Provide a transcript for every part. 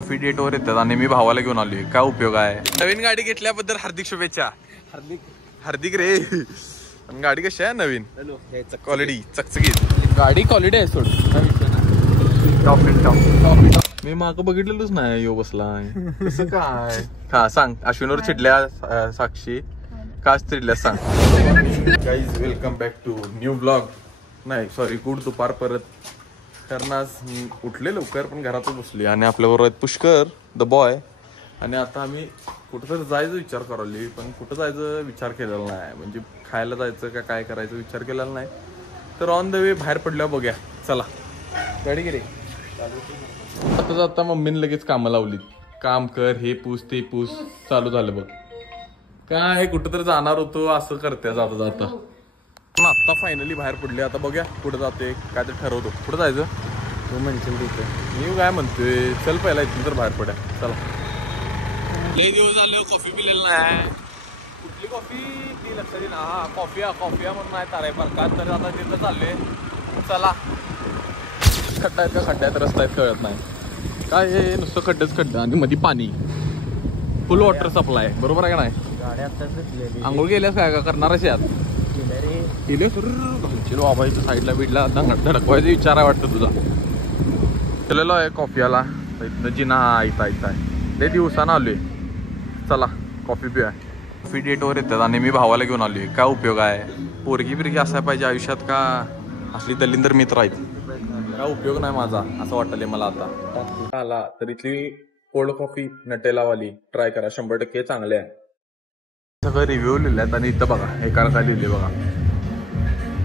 Date वर येतात आणि मी भावाला घेऊन आलोय. काय उपयोग आहे? नवीन गाडी घेतल्याबद्दल हार्दिक शुभेच्छा. हार्दिक रे. गाडी कशी आहे? नवीन क्वालिटी चकचकीत गाडी क्वालिटी आहे. सोड मी माग बघितलेलंच नाही. यो बसलाय कसं काय? हा सांग. अश्विनवर चिडल्या साक्षी का चिडल्या सांग. Guys welcome back to new blog. नाही सॉरी गुड दुपार परत. कारण आज उठले लवकर पण घरातच बसली आणि आपल्याबरोबर आहेत पुष्कर द बॉय. आणि आता आम्ही कुठं जायचं विचार करायला पण कुठं जायचं विचार केलेला नाही. म्हणजे खायला जायचं का काय करायचं विचार केलेला नाही. तर ऑन द वे बाहेर पडल्यावर बघूया. चला गाडी गेली. आता जाता मम्मीने लगेच कामं लावली. काम कर हे पूस ते पूस चालू झालं बघ. काय कुठं तरी जाणार होतो असं करते जाता जाता. पण आता फायनली बाहेर पडले. आता बघूया कुठं जाते काय ते ठरवतो. कुठं जायचं तू म्हणशील तिथे. मी काय म्हणतोय चल पहिला इथून तर बाहेर पड्या. चला लय दिवस झाले कॉफी पिलेलं नाही. कुठली कॉफी ती लक्षात येईल. हा कॉफिया म्हणून नाही ताराय पार्कात. तर आता तिथं चालले. चला खड्डा आहेत का खड्ड्यात रस्ता आहेत कळत नाही. काय हे नुसतं खड्डेच खड्डा आणि मध्ये पाणी. फुल वॉटर सप्लाय बरोबर आहे का नाही? आंघोळ गेल्यास काय का करणारच यात गेले सर बाबाईच्या साईडला बिडला धडकवायचा विचार आहे वाटतं तुझा. चलेलो आहे कॉफीला. इथनं जिना हा इथं आहे. लय दिवसानं आलोय. चला कॉफी पिऊया. कॉफी डेटवर येतात आणि मी भावाला घेऊन आलोय. काय उपयोग आहे? पोरगी बिरगी असायला पाहिजे आयुष्यात का असली दलिंदर मित्र आहेत? काय उपयोग नाही माझा असं वाटतंय मला. आता आला तर इथली कोल्ड कॉफी नटेलावाली ट्राय करा. 100% चांगले आहे. सगळं रिव्ह्यू लिहिले आहेत आणि इथं बघा एकाला काय लिहिले बघा.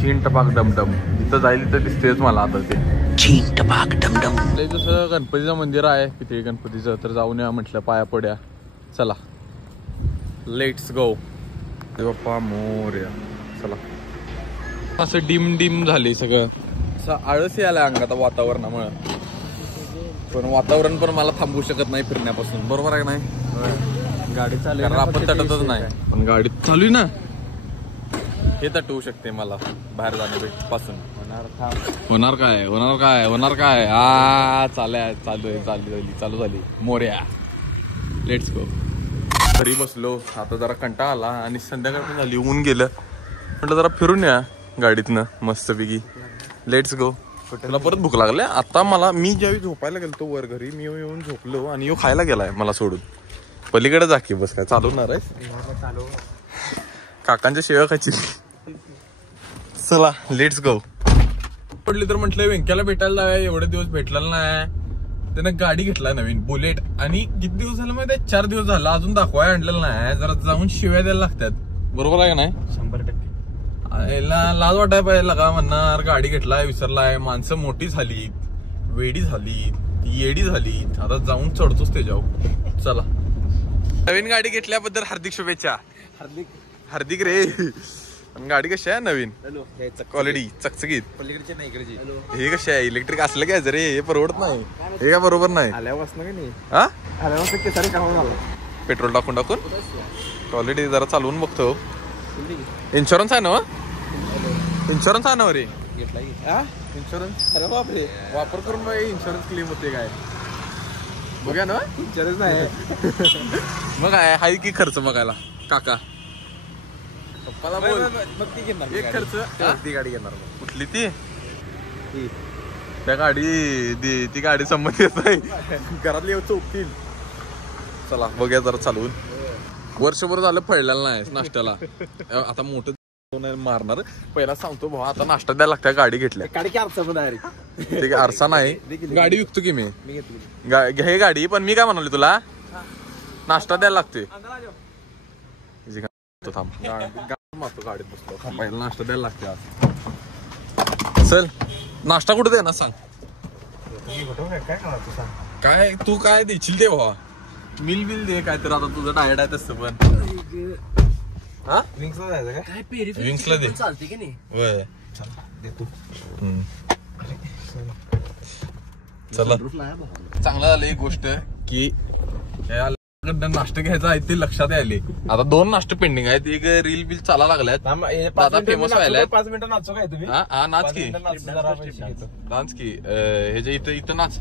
चीन टपाक डमडम. जिथं जाईल तिथं दिसतेच मला आता ते चीन टपाक डमडम. जसं गणपतीचं मंदिर आहे पितळी गणपतीचं तर जाऊन या म्हटलं पाया पड्या. चला लेट्स गो. बाप्पा मोरया. चला असं डिम डिम झाले सगळं. असं आळस यायला अंगात वातावरणामुळे. पण वातावरण पण मला थांबवू शकत नाही फिरण्यापासून. बरोबर आहे नाही? गाडी चालू आपण तटतच नाही. पण गाडी चालू ना हे तटवू शकते मला बाहेर जाण्यापासून. होणार काय चालू झाली मोर्या. Let's go. घरी बसलो आता जरा कंटाळा आला आणि संध्याकाळ पण झाली. ऊन गेलं म्हटलं जरा फिरून या गाडीतनं मस्तपैकी. Let's go. तुला परत भूक लागल्या आता मला. मी ज्यावेळी झोपायला गेलो वर घरी मी येऊन झोपलो आणि यो खायला गेलाय मला सोडून. पलीकडे जा की बस. काय चालवणार आहे? काकांच्या शेवा खायची. चला लेट्स गो. पडली तर म्हटलं व्यंक्याला भेटायला जाऊया. एवढे दिवस भेटलेला नाही. त्यानं गाडी घेतलाय नवीन बुलेट. आणि किती दिवस झालं माहिती? 4 दिवस झाला अजून दाखवाय आणलेलं नाही. जरा जाऊन शिव्या द्यायला लागतात. बरोबर आहे का नाही? 100% लाज वाटाय पाहिजे का म्हणणार गाडी घेतलाय विसरलाय. माणसं मोठी झाली वेडी झाली येडी झाली. आता जाऊन चढतोच त्याच्यावर. चला नवीन गाडी घेतल्याबद्दल हार्दिक शुभेच्छा. हार्दिक रे. गाडी कशी आहे? नवीन क्वालिटी चकचकीत. पलीकडची नाही इकडची. हे कशी आहे? इलेक्ट्रिक असलं काय रे? हे परवडत नाही. हे का बरोबर नाही? पेट्रोल टाकून क्वालिटी जरा चालवून बघतो. इन्शुरन्स आहे ना? इन्शुरन्स आहे ना रे? इन्शुरन्स? अरे बापरे. वापर करून इन्शुरन्स क्लेम होते काय? बघा ना इन्शुरन्स नाही. मग काय हाय की खर्च बघायला काका. पप्पाला बोल एक खर्च. ती गाडी घेणार कुठली? त्या गाडी ती गाडी संमती येत नाही. घरातली चौकतील. चला बघूया जरा चालवून. वर्षभर झालं पडलेलं नाही नाश्त्याला. आता मोठं मारणार. पहिला सांगतो भाऊ आता नाश्ता द्यायला लागत्या. गाडी घेतल्या ते आरसा नाही. गाडी विकतो की मी. हे गाडी पण मी काय म्हणाली तुला नाश्ता द्यायला लागते. गाडीत बसतो पहिला नाश्ता द्यायला लागते. चल नाश्ता कुठे दे ना सांग. काय तू काय देशील ते भावा? मिल बिल दे काय तर. आता तुझं डायट आहे तसं पण. हा विंग्सला जायचं काय? विंग्सला दे चालते की नाही? चला चांगलं झालं एक गोष्ट की नाश्ता घ्यायचा आहे ते लक्षात आले. आता 2 नाश्ते पेंडिंग आहेत. एक रील बिल चाला लागल्यात. आता फेमस व्हायला 5 मिनिटं नाचो काय तुम्ही? हा नाच की. डान्स की ह्याच्या इथं नाच.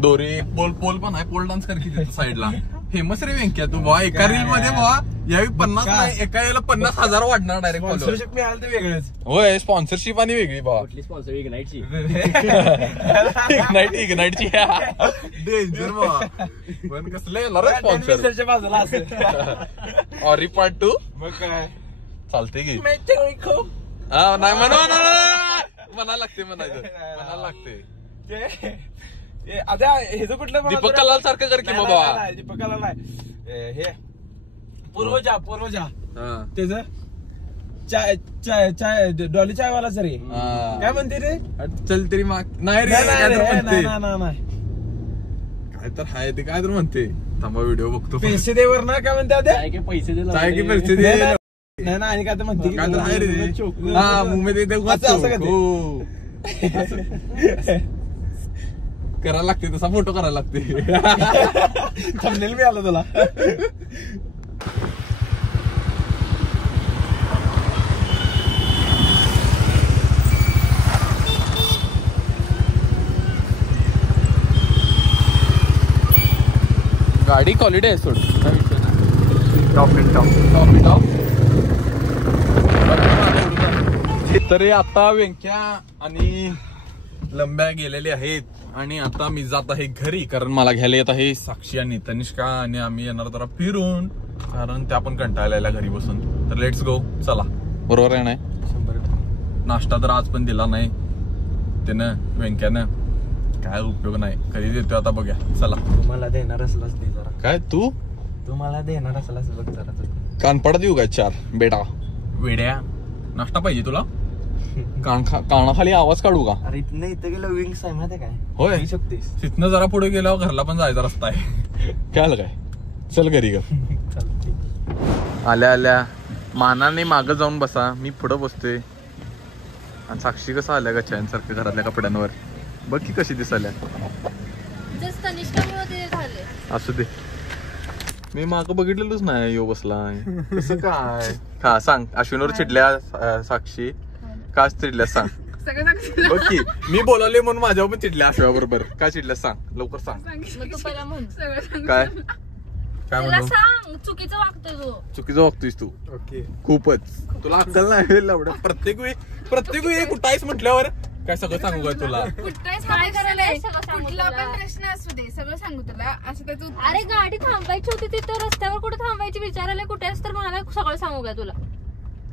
दोरी पोल पोल पण आहे, पोल डान्स कर की साईडला. फेमस रे व्यंक्या तू बा. एका रील मध्ये बा यावेळी 50 नाही, एका याला 50,000 वाढणार डायरेक्ट. स्पॉन्सरशिप मिळालं तर वेगळंच. होय, स्पॉन्सरशिप आणि वेगळी बा. कुठली स्पॉन्सर इग्नाइटची? इग्नाइटची डेंजर बा. पण कसलं येणार स्पॉन्सर बाजूला असेल. ऑरी पार्ट 2 मग काय चालते की. खूप नाही म्हणायला लागते, म्हणायला लागते. आता हे जो कुठलं दीपक कलाल सारखं कर की बाबा. दीपक कलाल नाही, हे पूर्वजा त्याच चाय डॉली चायवाला सर काय म्हणते रे? चल तरी माग नाही रे, नाही काय तर हाय ते, काय तर म्हणते. थांबा व्हिडिओ बघतो. पैसे देवर ना काय म्हणते आता? काय की पैसे दिले? चाय की पैसे दे. नाही आणि काय तर म्हणते काय तर हाय रे. हा मुंबई करायला लागते, तसा फोटो करायला लागते. थंबनेल मी आला तुला. गाडी क्वालिटी आहे सोड. तरी आता व्यंक्या आणि लंब्या गेलेले आहेत आणि आता मी जात आहे घरी, कारण मला घ्यायला येत आहे साक्षी आणि तनिष्का आणि आम्ही येणार जरा फिरून, कारण त्या पण कंटाळलेल्या घरी बसून. तर लेट्स गो, चला. बरोबर आहे नाही? नाश्ता तर आज पण दिला नाही त्यानं, व्यंक्यानं. काय उपयोग नाही, कधी देतो आता बघूया. चला. मला देणार असलाच दे जरा. काय तू मला देणार असलाच बघ जरा. कानपडा देऊ काय 4 बेटा? वेड्या, नाश्ता पाहिजे तुला? कानाखाली आवाज काढू का? अरे इथं गेलं विंग्स आहे माहिती काय? होय, शकतेस. तिथनं जरा पुढे गेल्यावर घरला पण जायचा रस्ता आहे. काय चल घरी ग. आल्या मानाने मागं जाऊन बसा, मी पुढं बसते. आणि साक्षी कसं आल्या गच्चांसारखं घरातल्या कपड्यांवर. बघ की कशी दिसाल्या. असू दे, मी माग बघितलेलंच नाही. यो बसलाय कसं काय? हा सांग. अश्विनवर चिडल्या साक्षी, का चिडल्या सांग. बघ की मी बोलावले म्हणून माझ्यावर पण चिडल्या अश्वा बरोबर. काय चिडल्या सांग, लवकर सांग. काय सांग. चुकीचं वागतोयस तू. ओके, खूपच तुला अक्कल नाही. प्रत्येक वेळी कुठं आहेस म्हटल्यावर काय सगळं सांगू काय तुला? कुठला पण प्रश्न असू दे, सगळं सांगू तुला. असं त्याचं अरे गाडी थांबायची होती तिथं, रस्त्यावर कुठे थांबायची विचारायला कुठे असं, तर मला सगळं सांगू काय तुला?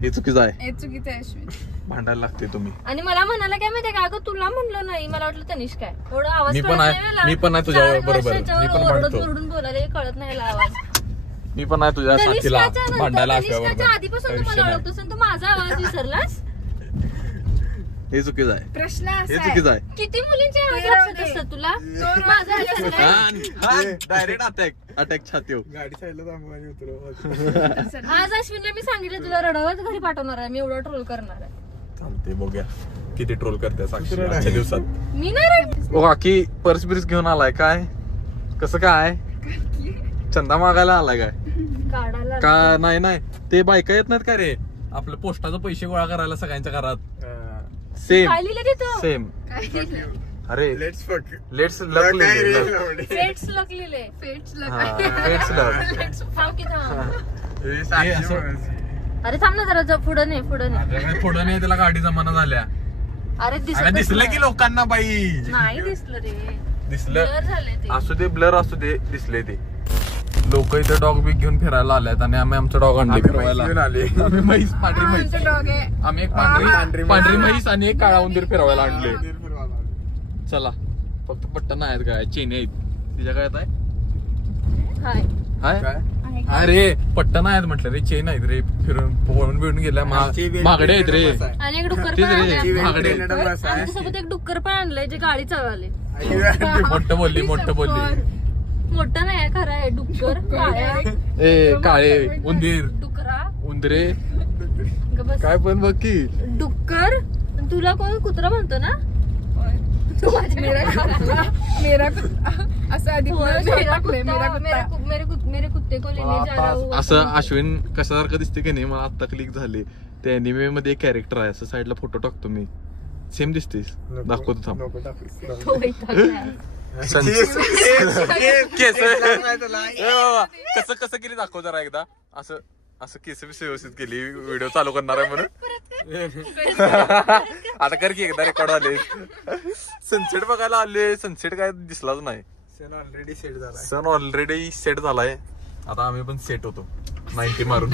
हे चुकीचं आहे. चुकीचं आहे अश्विन. भांडायला लागते तुम्ही. आणि मला म्हणाला काय माहितीये का, तुला म्हणलं नाही, मला वाटलं तनिष काय. थोडं आवाज मी पण आहे तुझ्या बरोबर. मी पण ओरडून बोलायला कळत नाही आवाज. मी पण आहे तुझ्या साथीला भांडायला आधीपासून तू मला ओळखतोस आणि तू माझा आवाज विसरलास. हे चुकीचं आहे. प्रश्न हे चुकीचं आहे. किती मुलींचे आवाज लक्षात असतात तुला? माझा डायरेक्ट अटॅक छाती. गाडी साईडला थांबवा आणि उतरव. आज अश्विनला मी सांगितलं तुला रडवत घरी पाठवणार आहे, मी एवढं ट्रोल करणार आहे. चालते, बघूया किती ट्रोल करते साक्षी आजच्या दिवसात. मी नाही बाकी पर्स बिर्स घेऊन आलाय काय? कसं काय? चंदा मागायला आलाय काय? काढायला का नाही ते बायका येत नाहीत का रे आपलं पोस्टाचं पैसे गोळा करायला सगळ्यांच्या घरात? सेम. अरे लेट्स लक लिहिले. अरे थांब ना जरा, पुढं नाही त्याला गाडी जमाना झाल्या. अरे दिसलं की लोकांना बाई? नाही दिसलं रे. दिसलं असू दे, ब्लर असू दे, दिसले ते लोक. इथे डॉग बी घेऊन फिरायला आल्यात आणि आम्ही आमचं डॉग आणले फिरवायला. आम्ही म्हैस, पांढरी म्हैस. आम्ही एक पांढरी म्हैस आणि एक काळा उंदीर फिरवायला आणले. चला, फक्त पट्टन आहेत काय, चेनी आहेत तिच्या काय हाय. अरे पट्टन आहेत म्हटलं रे, चेन आहेत रे. फिरून पळून बिळून गेल्या. महागडे आहेत रे. आणि एक डुक्कर एक डुक्कर पण आणलंय जे गाडी चालवले. मोठं बोलली. मोठं नाही खरं आहे. डुक्कर काळे उंदीर, उंदरे काय पण बघ की. डुक्कर. तुला कोण कुत्रा म्हणतो ना? मेरा असं आधी मेरे कुत्ते को लेने जा रहा हूं. असं अश्विन कशासारखं दिसते की नाही? मला आता क्लिक झाले. त्या एनिमे मध्ये एक कॅरेक्टर आहे, असं साईडला फोटो टाकतो मी. सेम दिसतेस, दाखवतो थांब. केस कसं कसं केली दाखव जरा एकदा. असं असं केस बिस व्यवस्थित केली. व्हिडिओ चालू करणार आहे म्हणून. आता कर की एकदा रेकॉर्ड आले. सनसेट बघायला आले. सनसेट काय दिसलाच नाही. सन ऑलरेडी सेट झालाय. आता आम्ही पण सेट होतो 90 मारून.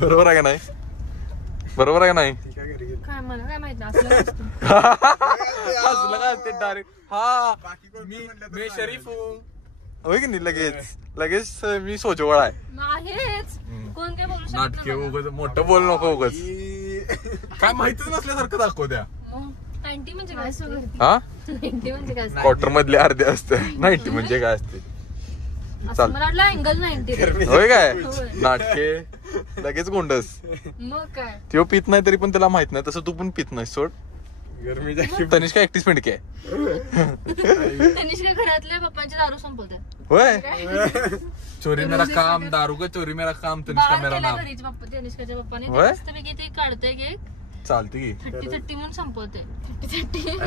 बरोबर आहे का नाही? बरोबर आहे का नाही? काय मला काय माहिती असलं असलं काय असते डायरेक्ट. हा मी शरीफ होय की नाही. लगेच मी सोजवळ आहे. आहेच. कोण काय बोलू शकत नाटके उगाच मोठं बोल नको उगाच. काय माहितीच नसल्यासारखं दाखव द्या. 90 म्हणजे काय? हा 90 म्हणजे काय? क्वार्टर मधले अर्धे असते. 90 म्हणजे काय असते? असं मला वाटलं अँगल 90. होय काय नाटके लगेच गोंडस. मग काय तो पित नाही तरी पण त्याला माहित नाही. तसं तू पण पित नाही सोड. तनिष्का एकटीच मिनिट काय तनिष्का घरातल्या पप्पांची दारू संपवते. होय. चोरी मेरा काम दारू का चोरी मेरा काम तनिष्का मेरा नाम. तनिष्काच्या पप्पाने होय? मस्तपैकी ते काढते केक. चालते की 30 म्हणून संपवते.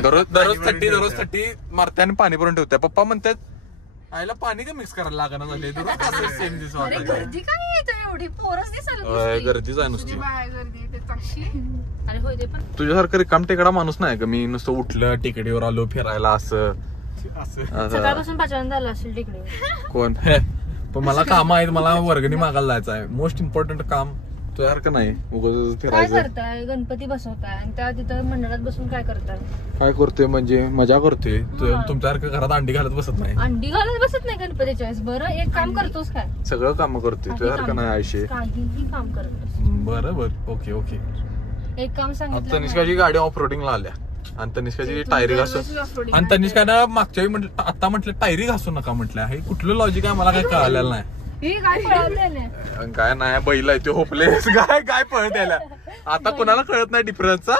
दररोज 30 मारते आणि पाणी भरून ठेवते. पप्पा म्हणतात आईला पाणी का मिक्स करायला लागणार झाले. सेम दिवस अरे गर्दी काय आहे एवढी पोरच दिसायला गर्दीच आहे नुसती. अरे होय ते पण तुझ्यासारखं रिकाम टेकडा माणूस नाही का. मी नुसतं उठलं टेकडीवर आलो फिरायला असं. सकाळपासून 5 झालं असेल तिकडे. कोण पण मला काम आहेत. मला वर्गणी मागायला जायचं आहे. मोस्ट इम्पॉर्टंट काम. तुझ्यासारखं नाही उगाच काय फिरायचं. करताय? गणपती बसवताय आणि त्या तिथं मंडळात बसून काय करताय? काय करतोय म्हणजे मजा करतोय. तुमच्यासारखं घरात अंडी घालत बसत नाही. अंडी घालत बसत नाही गणपतीच्या वेळेस. बरं एक काम करतोस काय? सगळं काम करतोय. तुझ्यासारखं नाही आयुष्य. काहीही काम करतोस. बरं ओके ओके. एक काम सांगितलं. तनिष्काची गाडी ऑफ रोडिंगला आल्या आणि तनिष्काची टायरी घासून. आणि तनिष्कानं मागच्या वेळी म्हटलं आता म्हटलं टायरी घासू नका म्हटलं. हे कुठलं लॉजिक आहे मला काय कळालेलं नाही. काय नाही बैल आहे ते होपलेस. काय पळत यायला. आता कोणाला कळत नाही डिफरन्सचा.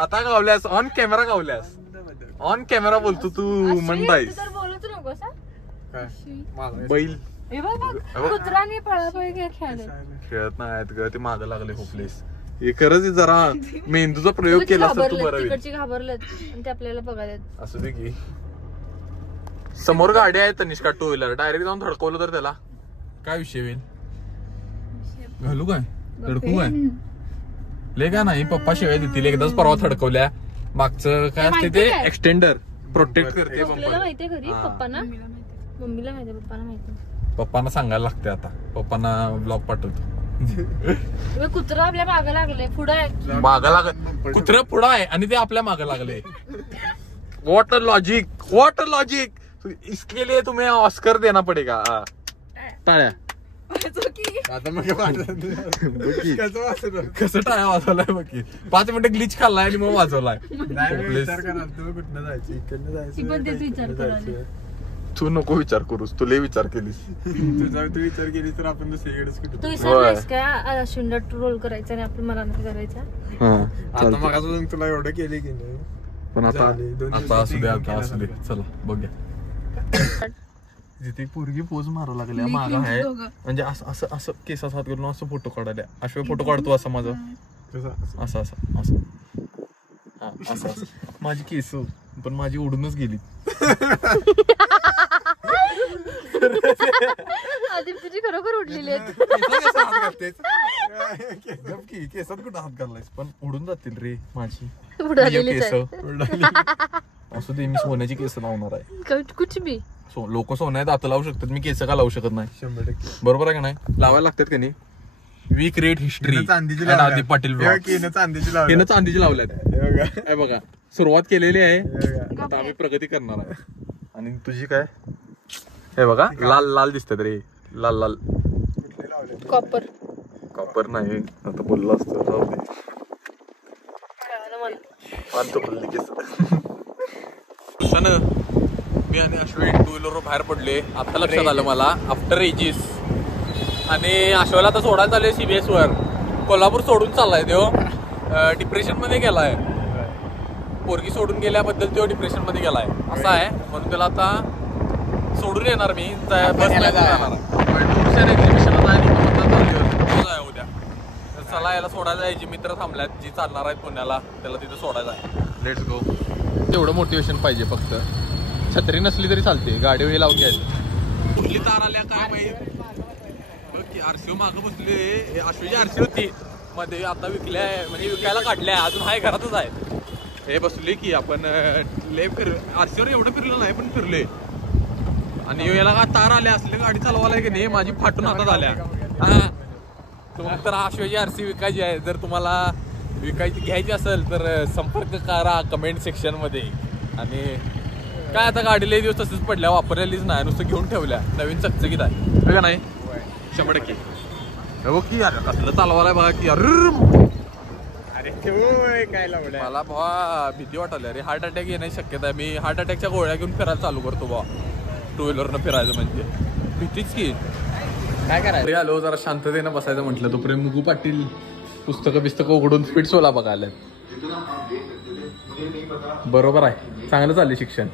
आता गावल्यास ऑन कॅमेरा गावल्यास. ऑन कॅमेरा बोलतो तू म्हणतायस. बोलत नकोस बैल कुत्राने पळापळी खेळत खेळत नाहीत ग. ते मागं लागले होपलेस. हे खरंच जरा मेंदूचा प्रयोग केला असता तू बरं. तिकडची घाबरलेत आणि ते आपल्याला बघायला. असू दे की. समोर गाडी आहे तनिष्का टू व्हीलर. डायरेक्ट जाऊन धडकवलं तर त्याला काय विषय होईल. घालू काय धडकू काय ले का नाही. पप्पा शिवाय देतील. एकदाच परवा थडकवल्या. मागचं काय असते ते एक्सटेंडर प्रोटेक्ट करते. माहितीये घरी पप्पांना मम्मीला माहितीये पप्पांना माहिती. पप्पांना सांगायला लागते आता. पप्पांना ब्लॉग पाठवतो. कुत्रा आपल्या मागं लागले. पुढे मागं लागत कुत्र पुढं आहे आणि ते आपल्या मागं लागले. What a logic. इसके लिए तुम्हें ऑस्कर देना पडेगा. टाळ्या आता मग कसं टाळ्या वाजवलाय बघ की. 5 मिनिटं ग्लिच खाल्लाय आणि मग वाजवलाय. तू नको विचार करूस. तू लय विचार केलीस. तुझा तू विचार केली तर आपण दुसरीकडेच कुठे. तू विचारलास का अश्विनला रोल करायचा आणि आपण मला नाही करायचा. आता मग तुला एवढं केले की नाही. पण आता असू दे. आता असू दे. चला बघूया. जिथे पोरगी पोज मारा लागल्या मागा आहे म्हणजे असं असं असं केसात हात घालून असं फोटो काढायला. अशा फोटो काढतो असा माझा असं असं असं हा असं असं. माझी केस पण माझी उडूनच गेली. तुझी खरोखर उडलेली आहेत. केसात कुठं हात घाललायस पण उडून जातील रे माझी केस. असू दे. मी सोन्याची केस लावणार आहे. कुछ बी लोक सोन्या दात लावू शकतात. मी केस का लावू शकत नाही. 100% बरोबर आहे का नाही. लावायला लागतात का नाही. We create history. Aadi Patil चांदीची लावल्यात. बघा सुरुवात केलेली आहे. आता आम्ही प्रगती करणार आहे. आणि तुझी काय हे बघा लाल लाल दिसतात रे. लाल लाल कॉपर नाही. आता बोललो असतो. मी आणि अश्विन 2 व्हीलर बाहेर पडले. आता लक्षात आलं मला आफ्टर एजिस. आणि अश्वाला आता सोडायला चालले CBS वर. कोल्हापूर सोडून चाललाय तो. डिप्रेशन मध्ये गेलाय. पोरगी सोडून गेल्याबद्दल तो डिप्रेशन मध्ये गेलाय. असं आहे. म्हणून त्याला आता सोडून येणार मी. बसला जाणार उद्या. चला याला सोडायला जायची. मित्र थांबल्यात जी चालणार आहेत पुण्याला. त्याला तिथे सोडायला आहे. Let's go. तेवढं मोटिवेशन पाहिजे फक्त. छत्री नसली तरी चालते, गाडी वेळ लावून घ्यायचं. कुठली तार आल्या काय माहिती. बघ की आरसीओ मागं बसले, आशूची आरसी होती मध्ये, आता विकल्या म्हणजे विकायला काढल्या, अजून हाय घरातच आहे. हे बसले की आपण लय आरसीवर एवढं फिरलं नाही पण फिरले. आणि याला का तार आल्या असले गाडी चालवायला की नाही माझी फाटून हातात आल्या. हा तर आशूची आरसी विकायची आहे. जर तुम्हाला घ्यायची असेल तर संपर्क करा कमेंट सेक्शन मध्ये. आणि काय आता गाडी लय दिवस तसंच पडल्या, वापरलेलीच नाही, नुसतं घेऊन ठेवल्या. नवीन चकचकीत आहे का नाही 100%. बघ की यार कसलं चालवायला बघा की. अरे काय लावलं मला भावा भीती वाटली अरे, हार्ट अटॅक येण्याची शक्यता आहे. मी हार्ट अटॅकच्या गोळ्या घेऊन फिरायला चालू करतो भावा. 2 व्हीलरनं फिरायचं म्हणजे भीतीच की. काय करायचं. आलो जरा शांततेनं बसायचं म्हटलं, तोपर्यंत मुगू पाटील पुस्तकं उघडून स्पीड सोला बघायला. बरोबर आहे, चांगलं चाललंय शिक्षण.